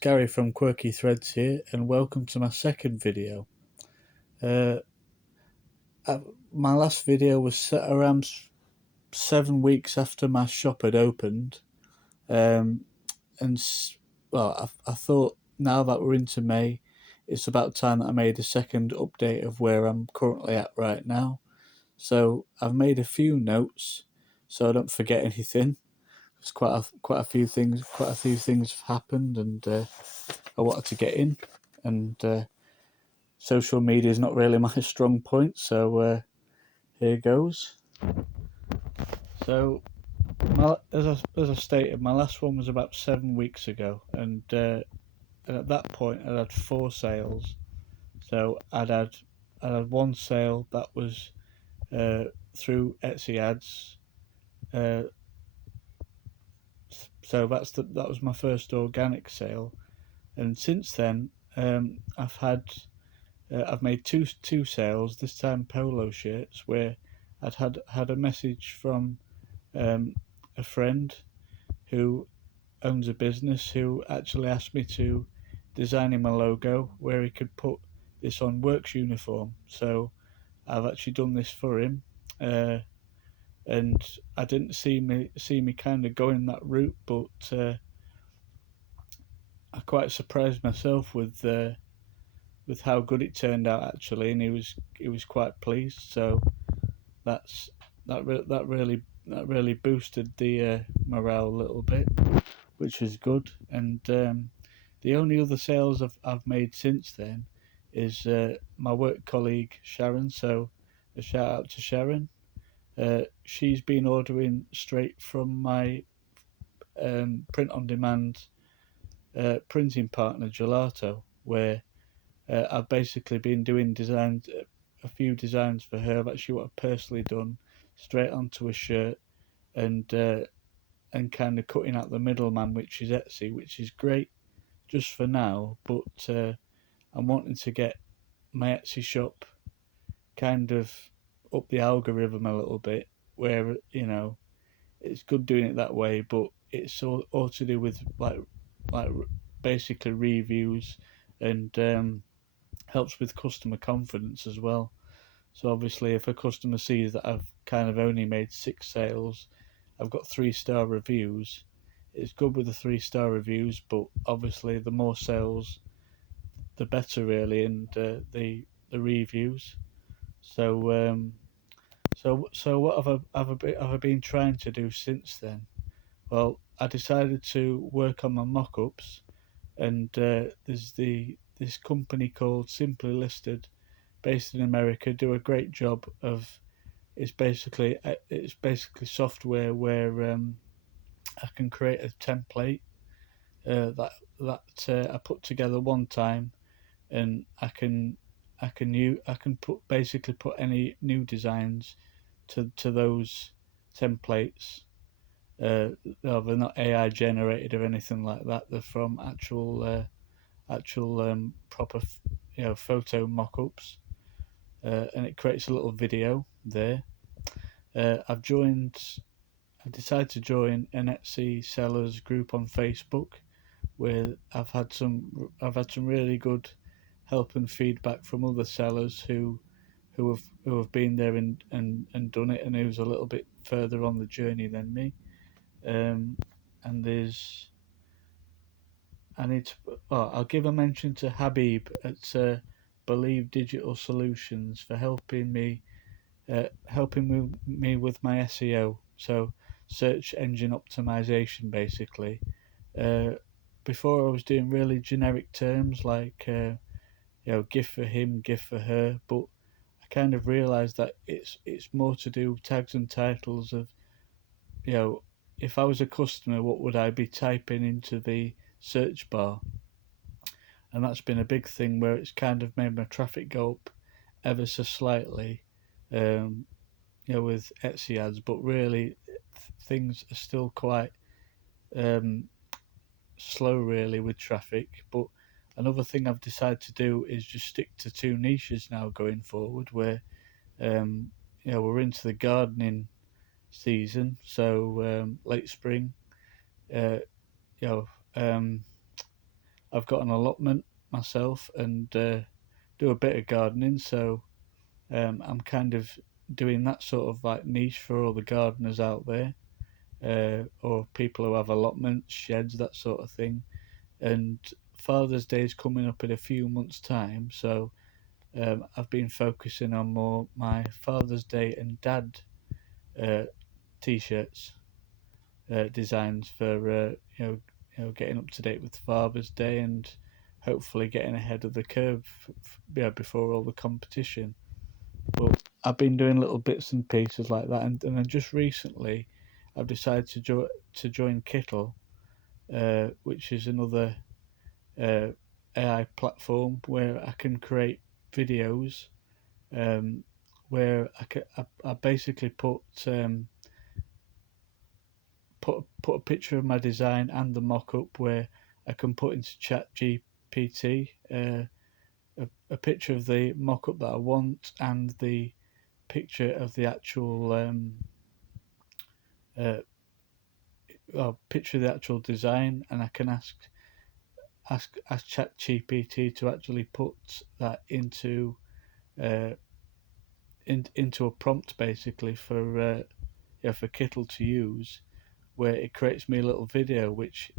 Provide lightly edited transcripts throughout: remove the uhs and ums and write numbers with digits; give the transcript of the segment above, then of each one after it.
Gary from Quirky Threads here, and welcome to my second video. Uh, my last video was set around 7 weeks after my shop had opened, um, and I thought now that we're into May, it's about time that I made a second update of where I'm currently at right now. So I've made a few notes so I don't forget anything. There's quite a few things have happened, and I wanted to get in, and social media is not really my strong point, so here goes. So, as I stated, my last one was about 7 weeks ago, and at that point I'd had 4 sales. So I'd had one sale that was through Etsy ads. So that was my first organic sale, and since then I've made two sales. This time polo shirts, where I'd had a message from a friend who owns a business who actually asked me to design him a logo where he could put this on works uniform. So I've actually done this for him, and I didn't see me kind of going that route, but I quite surprised myself with how good it turned out actually, and he was quite pleased. So that's that really boosted the morale a little bit, which was good. And the only other sales I've made since then is my work colleague Sharon. So a shout out to Sharon. She's been ordering straight from my print on demand printing partner Gelato, where I've basically been doing designs, a few designs for her. I've actually what I've personally done straight onto a shirt, and kind of cutting out the middleman, which is Etsy, which is great just for now. But I'm wanting to get my Etsy shop kind of up the algorithm a little bit, where it's good doing it that way, but it's all to do with like basically reviews, and helps with customer confidence as well. So obviously, if a customer sees that I've kind of only made 6 sales, I've got 3-star reviews. It's good with the 3-star reviews, but obviously the more sales, the better, really, and the reviews. So what have I been trying to do since then? Well, I decided to work on my mock-ups, and there's this company called Simply Listed, based in America, do a great job of. It's basically software where I can create a template that I put together one time, and I can put any new designs to those templates. They're not AI generated or anything like that. They're from actual proper photo mock-ups, and it creates a little video there. I've decided to join an Etsy sellers group on Facebook, where I've had some really good help and feedback from other sellers who have been there and done it, and who's a little bit further on the journey than me. And there's I need to. Oh, I'll give a mention to Habib at Believe Digital Solutions for helping me with my SEO. So search engine optimization, basically. Uh, Before I was doing really generic terms like gift for him, gift for her, but I kind of realised that it's more to do with tags and titles of you know if I was a customer, what would I be typing into the search bar? And that's been a big thing where it's kind of made my traffic go up ever so slightly, um, with Etsy ads, but really things are still quite um, slow, really, with traffic. But another thing I've decided to do is just stick to 2 niches now going forward, where we're into the gardening season, so late spring, uh, you know, um, I've got an allotment myself and do a bit of gardening, so I'm kind of doing that sort of like niche for all the gardeners out there, or people who have allotments, sheds, that sort of thing. And Father's Day is coming up in a few months' time, so I've been focusing on more my Father's Day and Dad uh, t-shirts designs for getting up to date with Father's Day and hopefully getting ahead of the curve before all the competition. But I've been doing little bits and pieces like that, and then just recently I've decided to join Kittle, which is another uh, AI platform where I can create videos, um, where I basically put a picture of my design and the mock-up where I can put into Chat GPT a picture of the mock-up that I want and the picture of the actual uh, picture of the actual design, and I can ask Chat GPT to actually put that uh, into a prompt basically for Kittle to use, where it creates me a little video, which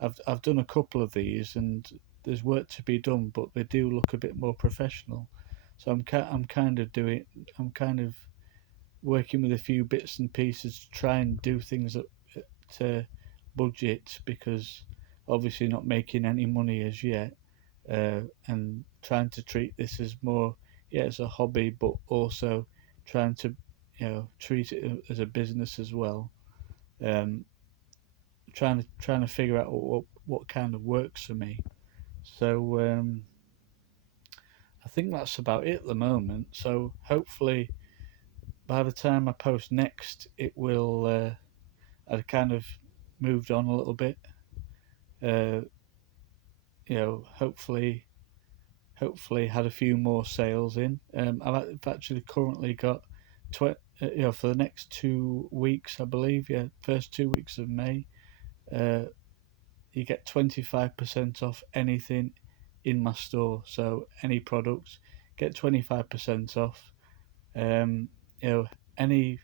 I've done a couple of these, and there's work to be done, but they do look a bit more professional. So I'm kind of working with a few bits and pieces to try and do things to budget, because obviously not making any money as yet, and trying to treat this as more, yeah, as a hobby, but also trying to treat it as a business as well. Um, trying to figure out what kind of works for me. So I think that's about it at the moment. So hopefully by the time I post next, it will I've kind of moved on a little bit. Uh, hopefully had a few more sales in. I've actually currently got for the next 2 weeks, I believe. Yeah, first 2 weeks of May. Uh, you get 25% off anything in my store. So any products get 25% off. Um, you know, any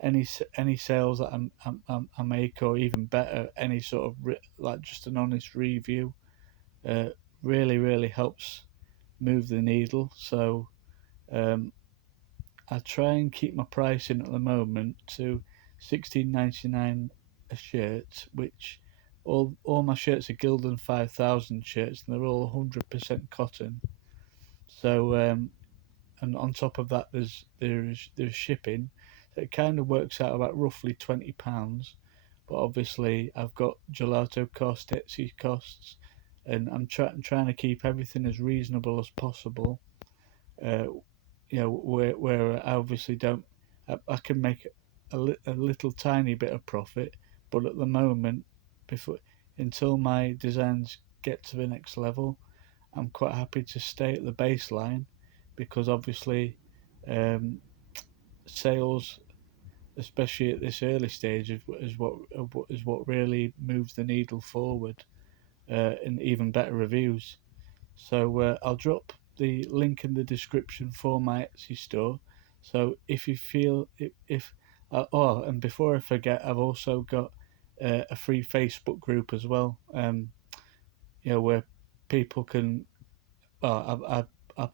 any sales that I make, or even better, any sort of like just an honest review, uh, really helps move the needle. So um, I try and keep my pricing at the moment to 16.99 a shirt, which all my shirts are Gildan 5000 shirts, and they're all 100% cotton. So and on top of that, there's shipping. So it kind of works out about roughly £20. But obviously, I've got gelato costs, Etsy costs, and I'm trying to keep everything as reasonable as possible. Uh, where I obviously don't, I can make a little tiny bit of profit, but at the moment, before until my designs get to the next level, I'm quite happy to stay at the baseline, because obviously, um, sales, especially at this early stage, is what really moves the needle forward, and even better reviews. So I'll drop the link in the description for my Etsy store. So if you feel if and before I forget, I've also got a free Facebook group as well. Where people can. I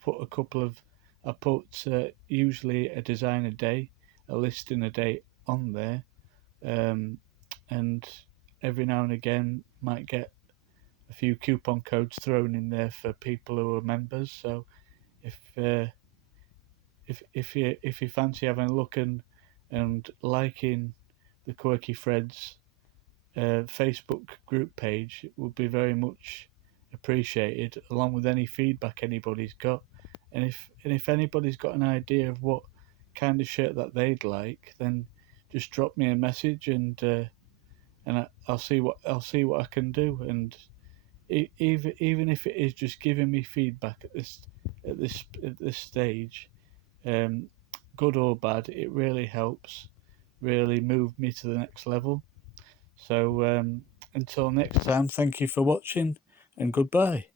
put a couple of. I put usually a design a day, a listing a day on there, um, and every now and again might get a few coupon codes thrown in there for people who are members. So if if you fancy having a look and liking the Quirky Threads Facebook group page, it would be very much appreciated, along with any feedback anybody's got. And if anybody's got an idea of what kind of shirt that they'd like, then just drop me a message, and I'll see what I can do. And even if it is just giving me feedback at this stage, um, good or bad, it really helps, really move me to the next level. So until next time, thank you for watching, and goodbye.